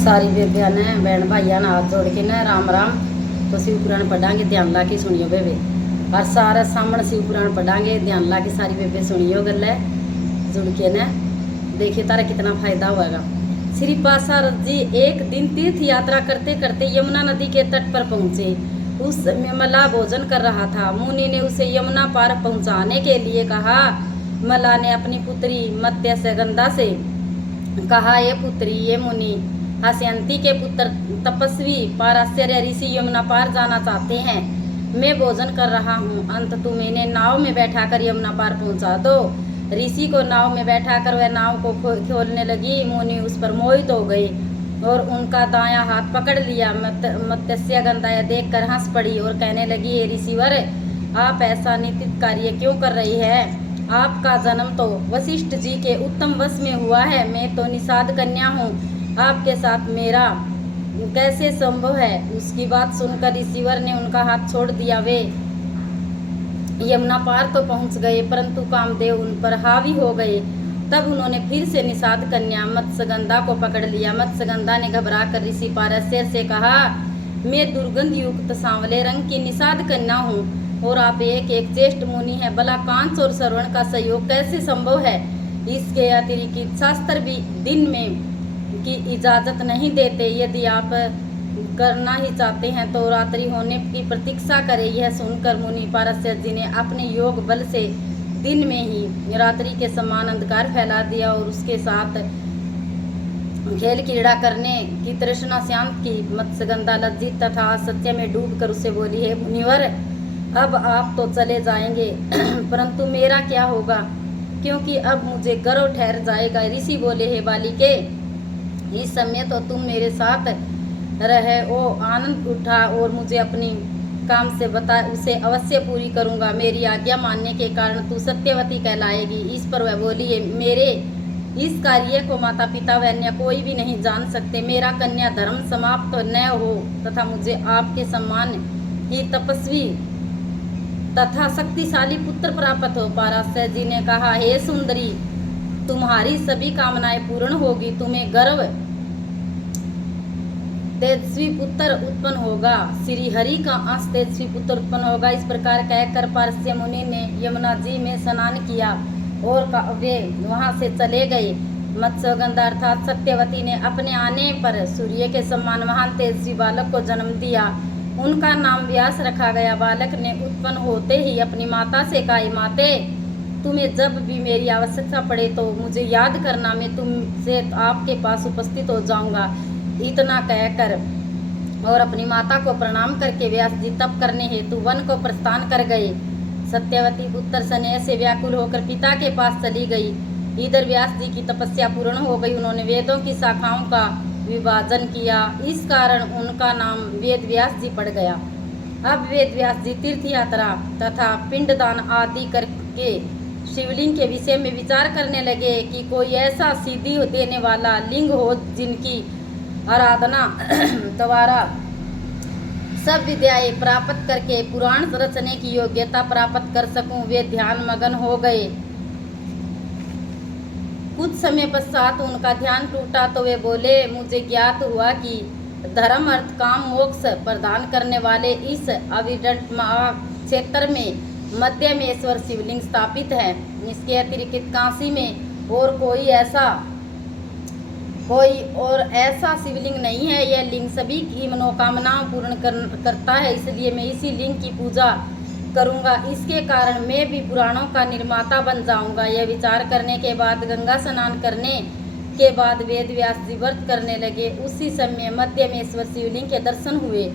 सारी बेबिया ने बहन भाइया ने हाथ जोड़ के ना राम राम। तो शिव पुराण पढ़ांगे, ध्यान ला के सुनियो बेबे। और सारे सामने शिव पुराण पढ़ांगे, ध्यान ला के सारी बेबे सुनियो गल्ले जुड़ के न। देखिए तारा कितना फायदा होगा। श्री पासारथ जी एक दिन तीर्थ यात्रा करते करते यमुना नदी के तट पर पहुंचे। उस समय मला भोजन कर रहा था। मुनि ने उसे यमुना पार पहुंचाने के लिए कहा। मला ने अपनी पुत्री मत्स्यगंधा से कहा, ये पुत्री, ये मुनि हसयंती के पुत्र तपस्वी पाराशर्य ऋषि यमुना पार जाना चाहते हैं। मैं भोजन कर रहा हूँ, अंततः मैंने नाव में बैठाकर यमुना पार पहुँचा दो। ऋषि को नाव में बैठाकर वह नाव को खोलने लगी। मुनि उस पर मोहित हो गए और उनका दायां हाथ पकड़ लिया। मत्स्यगंधा यह देखकर हंस पड़ी और कहने लगी, हे ऋषिवर, आप ऐसा नितित कार्य क्यों कर रही है? आपका जन्म तो वशिष्ठ जी के उत्तम वश में हुआ है। मैं तो निषाद कन्या हूँ, आपके साथ मेरा कैसे संभव है? उसकी बात सुनकर ऋषिवर ने उनका हाथ छोड़ दिया। वे यमुना पार तो पहुंच गए, परंतु कामदेव उन पर हावी हो गए। तब उन्होंने फिर से निषाद कन्या मत्स्यगंधा को पकड़ लिया। मत्स्यगंधा ने घबराकर ऋषि पारस्य से कहा, मैं दुर्गंध युक्त सांवले रंग की निषाद कन्या हूँ और आप एक ज्येष्ठ मुनि है। भला कांच और श्रवण का सहयोग कैसे संभव है? इसके अतिरिक्त शास्त्र भी दिन में की इजाजत नहीं देते। यदि आप करना ही चाहते हैं तो रात्रि होने की प्रतीक्षा करें। यह सुनकर मुनि पारस्य जी ने अपने योग बल से दिन में ही रात्रि के समान अंधकार फैला दिया और उसके साथ खेल क्रीड़ा करने की तृष्णा शांत की। मत्स्यगंधा लज्जित तथा सत्य में डूबकर उसे बोली, हे मुनिवर, अब आप तो चले जाएंगे परंतु मेरा क्या होगा, क्योंकि अब मुझे गर्व ठहर जाएगा। ऋषि बोले, हे बालिके, इस समय तो तुम मेरे साथ रहे ओ आनंद उठा और मुझे अपनी काम से बता, उसे अवश्य पूरी करूंगा। मेरी आज्ञा मानने के कारण तू सत्यवती कहलाएगी। इस पर वह बोली, है मेरे इस कार्य को माता पिता व अन्य कोई भी नहीं जान सकते। मेरा कन्या धर्म समाप्त न हो तथा मुझे आपके सम्मान ही तपस्वी तथा शक्तिशाली पुत्र प्राप्त हो। पाराशर जी ने कहा, हे सुंदरी, तुम्हारी सभी कामनाएं पूर्ण होगी। तुम्हें गर्व तेजस्वी पुत्र उत्पन्न होगा। श्री हरि का अंश तेजस्वी पुत्र उत्पन्न होगा। इस प्रकार कहकर पारस्य मुनि ने यमुना जी में स्नान किया और वे वहां से चले गए। मत्स्यगंधा अर्थात सत्यवती ने अपने आने पर सूर्य के समान महान तेजस्वी बालक को जन्म दिया। उनका नाम व्यास रखा गया। बालक ने उत्पन्न होते ही अपनी माता से कहा, माते, तुम्हें जब भी मेरी आवश्यकता पड़े तो मुझे याद करना, मैं तुमसे आपके पास उपस्थित हो जाऊंगा। इतना कहकर और अपनी माता को प्रणाम करके व्यास जी तप करने हेतु वन को प्रस्थान कर गए। सत्यवती पुत्र स्नेह से व्याकुल होकर पिता के पास चली गई। इधर व्यास जी की तपस्या पूर्ण हो गई। उन्होंने वेदों की शाखाओं का विभाजन किया। इस कारण उनका नाम वेद व्यास जी पड़ गया। अब वेद व्यास जी तीर्थ यात्रा तथा पिंडदान आदि करके शिवलिंग के विषय में विचार करने लगे कि कोई ऐसा सिद्धि देने वाला लिंग हो जिनकी आराधना द्वारा सब विद्याएं प्राप्त करके पुराण रचने की योग्यता प्राप्त कर सकूं। वे ध्यान मगन हो गए। कुछ समय पश्चात उनका ध्यान टूटा तो वे बोले, मुझे ज्ञात हुआ कि धर्म अर्थ काम मोक्ष प्रदान करने वाले इस अविरत क्षेत्र में मध्यमेश्वर शिवलिंग स्थापित है। इसके अतिरिक्त काशी में और ऐसा शिवलिंग नहीं है। यह लिंग सभी की मनोकामनाएं पूर्ण करता है, इसलिए मैं इसी लिंग की पूजा करूंगा। इसके कारण मैं भी पुराणों का निर्माता बन जाऊंगा। यह विचार करने के बाद गंगा स्नान करने के बाद वेद व्यास जी व्रत करने लगे। उसी समय मध्यमेश्वर शिवलिंग के दर्शन हुए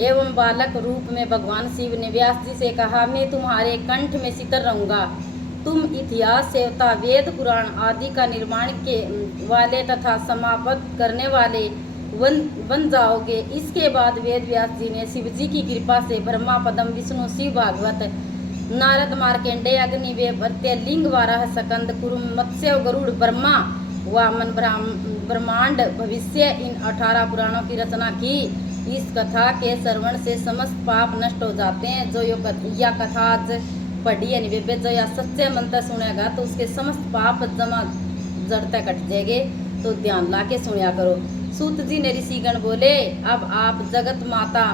एवं बालक रूप में भगवान शिव ने व्यास जी से कहा, मैं तुम्हारे कंठ में स्थिर रहूंगा। तुम इतिहास सेवता वेद पुराण आदि का निर्माण के वाले तथा समाप्त करने वाले बन जाओगे। इसके बाद वेद व्यास जी ने शिव जी की कृपा से ब्रह्मा पद्म विष्णु शिव भागवत नारद मार्केंडेय अग्नि वे भृत्य लिंग वाराह सकंद कुरुम मत्स्य गरुड़ ब्रह्मा वामन ब्रह्मांड भविष्य इन 18 पुराणों की रचना की। इस कथा के श्रवण से समस्त पाप नष्ट हो जाते हैं। जो यह कथा आज पढ़ी है निवेद्य, जो यह सच्चे मंत्र सुनेगा तो उसके समस्त पाप जमा जड़ तक कट जाएंगे। तो ध्यान ला के सुनिया करो। सूत जी ने ऋषिगण बोले, अब आप जगत माता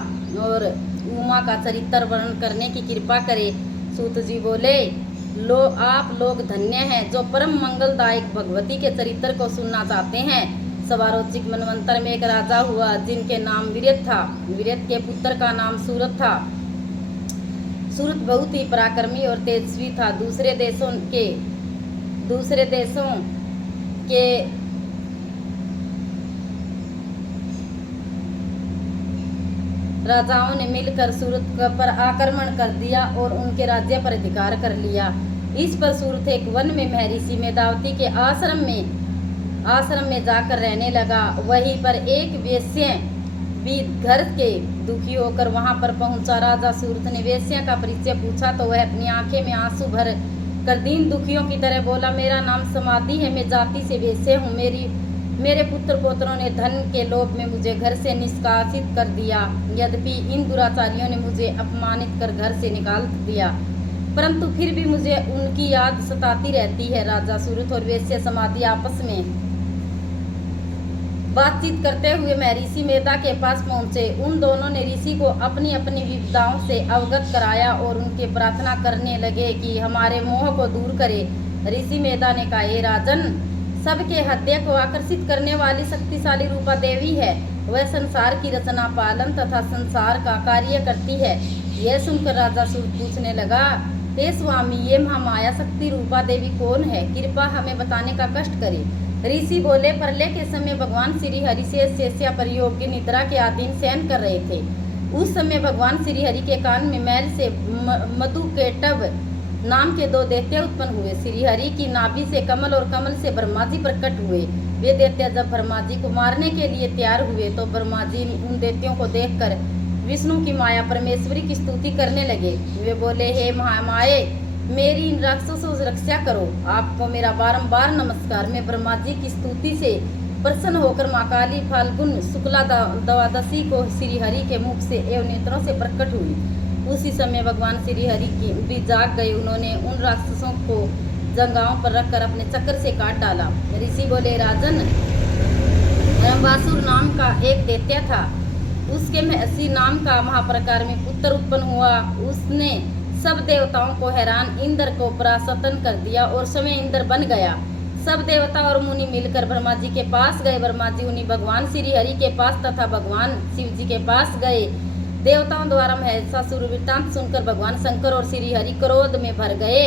और उमा का चरित्र वर्णन करने की कृपा करें। सूत जी बोले, आप लोग धन्य हैं जो परम मंगलदायक भगवती के चरित्र को सुनना चाहते हैं। सवारोचिक मनवंतर में एक राजा हुआ जिनके नाम वीर्यत था। वीर्यत के पुत्र का नाम सूरत था। सूरत बहुत ही पराक्रमी और तेजस्वी था। दूसरे देशों के राजाओं ने मिलकर सूरत पर आक्रमण कर दिया और उनके राज्य पर अधिकार कर लिया। इस पर सूरत एक वन में महर्षि मेधावती के आश्रम में जाकर रहने लगा। वहीं पर एक वेश्या भी घर के दुखी होकर वहां पर पहुंचा। राजा सूरत ने वेश्या का परिचय पूछा तो वह अपनी आंखें में आंसू भर कर दीन दुखियों की तरह बोला, मेरा नाम समाधि है, मैं जाति से वेश्या हूँ। मेरे पुत्र पोत्रों ने धन के लोभ में मुझे घर से निष्कासित कर दिया। यद्यपि इन दुराचारियों ने मुझे अपमानित कर घर से निकाल दिया, परंतु फिर भी मुझे उनकी याद सताती रहती है। राजा सूरत और वेश्या समाधि आपस में बातचीत करते हुए महर्षि मेधा के पास पहुंचे। उन दोनों ने ऋषि को अपनी अपनी विपदाओं से अवगत कराया और उनके प्रार्थना करने लगे कि हमारे मोह को दूर करे। ऋषि मेधा ने कहा, हे राजन, सबके हृदय को आकर्षित करने वाली शक्तिशाली रूपा देवी है। वह संसार की रचना, पालन तथा संसार का कार्य करती है। यह सुनकर राजा सूरत पूछने लगा, हे स्वामी, ये महामाया शक्ति रूपा देवी कौन है? कृपा हमें बताने का कष्ट करे। ऋषि बोले, प्रलय के समय भगवान श्री हरि शेषा पर योग्य निद्रा के अधीन शयन कर रहे थे। उस समय भगवान श्री हरि के कान में मैल से मधुकेटव नाम के 2 दैत्य उत्पन्न हुए। श्री हरि की नाभि से कमल और कमल से ब्रह्मा जी प्रकट हुए। वे दैत्य जब ब्रह्मा जी को मारने के लिए तैयार हुए तो ब्रह्मा जी उन दैत्यों को देखकर विष्णु की माया परमेश्वरी की स्तुति करने लगे। वे बोले, हे महामाये, मेरी इन राक्षसों से रक्षा करो। आपको मेरा बारंबार नमस्कार। मैं ब्रह्मा जी की स्तुति से प्रसन्न होकर माँ काली फाल्गुन शुक्ला द्वादशी को श्री हरि के मुख से एवं नेत्रों से प्रकट हुई। उसी समय भगवान श्री हरि की भी जाग गए। उन्होंने उन राक्षसों को जंगाओं पर रखकर अपने चक्र से काट डाला। ऋषि बोले, राजन, रंबासुर नाम का एक दैत्य था। उसके महर्षि नाम का महाप्रकार में पुत्र उत्पन्न हुआ। उसने सब देवताओं को हैरान इंद्र को परास्तन कर दिया और स्वयं इंद्र बन गया। सब देवता और मुनि मिलकर ब्रह्मा जी के पास गए। ब्रह्मा जी उन्हीं भगवान श्री हरि के पास तथा भगवान शिव जी के पास गए। देवताओं द्वारा महिषासुर वृत्तांत सुनकर भगवान शंकर और श्री हरि क्रोध में भर गए।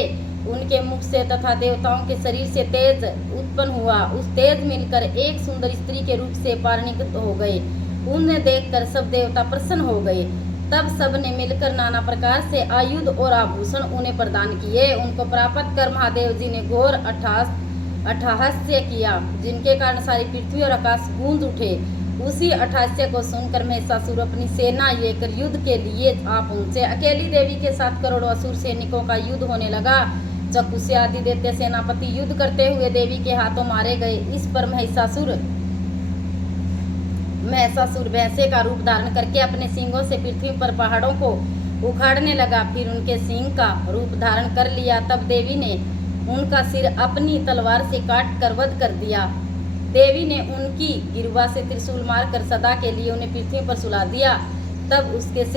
उनके मुख से तथा देवताओं के शरीर से तेज उत्पन्न हुआ। उस तेज मिलकर एक सुंदर स्त्री के रूप से पारणित हो गए। उन्हें देखकर सब देवता प्रसन्न हो गए। तब सब ने मिलकर नाना प्रकार से आयुध और आभूषण उन्हें प्रदान किए। उनको प्राप्त कर महादेव जी ने घोर अट्टहास्य किया, जिनके कारण सारी पृथ्वी और आकाश गूंज उठे। उसी अट्टहास्य को सुनकर महिषासुर अपनी सेना लेकर युद्ध के लिए आ पहुंचे। अकेली देवी के साथ करोड़ों असुर सैनिकों का युद्ध होने लगा। चक्षुष्य आदि दैत्य सेनापति युद्ध करते हुए देवी के हाथों मारे गए। इस पर महिषासुर भैंसे का रूप धारण करके अपने सींगों से पृथ्वी पर पहाड़ों को उखाड़ने लगा। फिर उनके सींग का रूप धारण कर लिया। तब देवी ने उनका सिर अपनी तलवार से काट कर वध कर दिया। देवी ने उनकी गिरवा से त्रिशूल मारकर सदा के लिए उन्हें पृथ्वी पर सुला दिया। तब उसके से